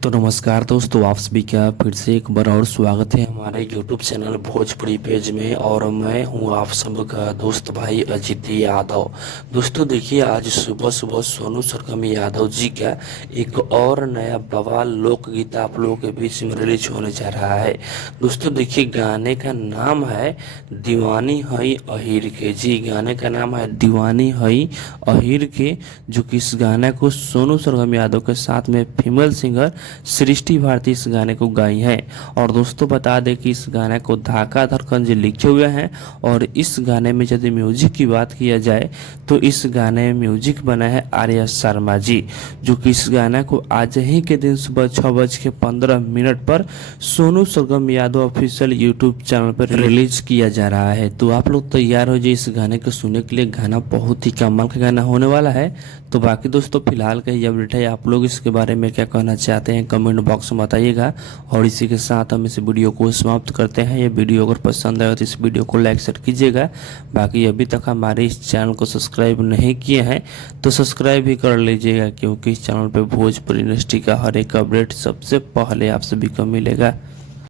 तो नमस्कार दोस्तों, आप सभी का फिर से एक बार और स्वागत है हमारे YouTube चैनल भोजपुरी पेज में। और मैं हूं आप सबका दोस्त भाई अजित यादव। दोस्तों देखिए, आज सुबह सुबह सोनू सरगम यादव जी का एक और नया बवाल लोकगीत आप लोगों के बीच में रिलीज होने जा रहा है। दोस्तों देखिए, गाने का नाम है दीवानी हई अहिर के। जी, गाने का नाम है दीवानी हई अहिर के, जो कि इस गाने को सोनू सरगम यादव के साथ में फीमेल सिंगर सृष्टि भारती इस गाने को गाई है। और दोस्तों बता दें कि इस गाने को धाका धड़कन जी लिखे हुए हैं। और इस गाने में यदि म्यूजिक की बात किया जाए तो इस गाने में म्यूजिक बना है आर्या शर्मा जी, जो कि इस गाने को आज ही के दिन सुबह 6:15 पर Sonu Sargam Yadav official YouTube channel पर रिलीज किया जा रहा है। तो आप लोग तैयार हो जाइए इस गाने को सुनने के लिए। गाना बहुत ही कमाल का गाना होने वाला है। तो बाकी दोस्तों फिलहाल का ये अपडेट है, आप लोग इसके बारे में क्या कहना चाहते हैं कमेंट बॉक्स में बताइएगा। और इसी के साथ हम इस वीडियो को समाप्त करते हैं। ये वीडियो अगर पसंद आए तो इस वीडियो को लाइक शेयर कीजिएगा। बाकी अभी तक हमारे इस चैनल को सब्सक्राइब नहीं किए हैं तो सब्सक्राइब भी कर लीजिएगा, क्योंकि इस चैनल पर भोजपुरी इंडस्ट्री का हर एक अपडेट सबसे पहले आप सभी को मिलेगा।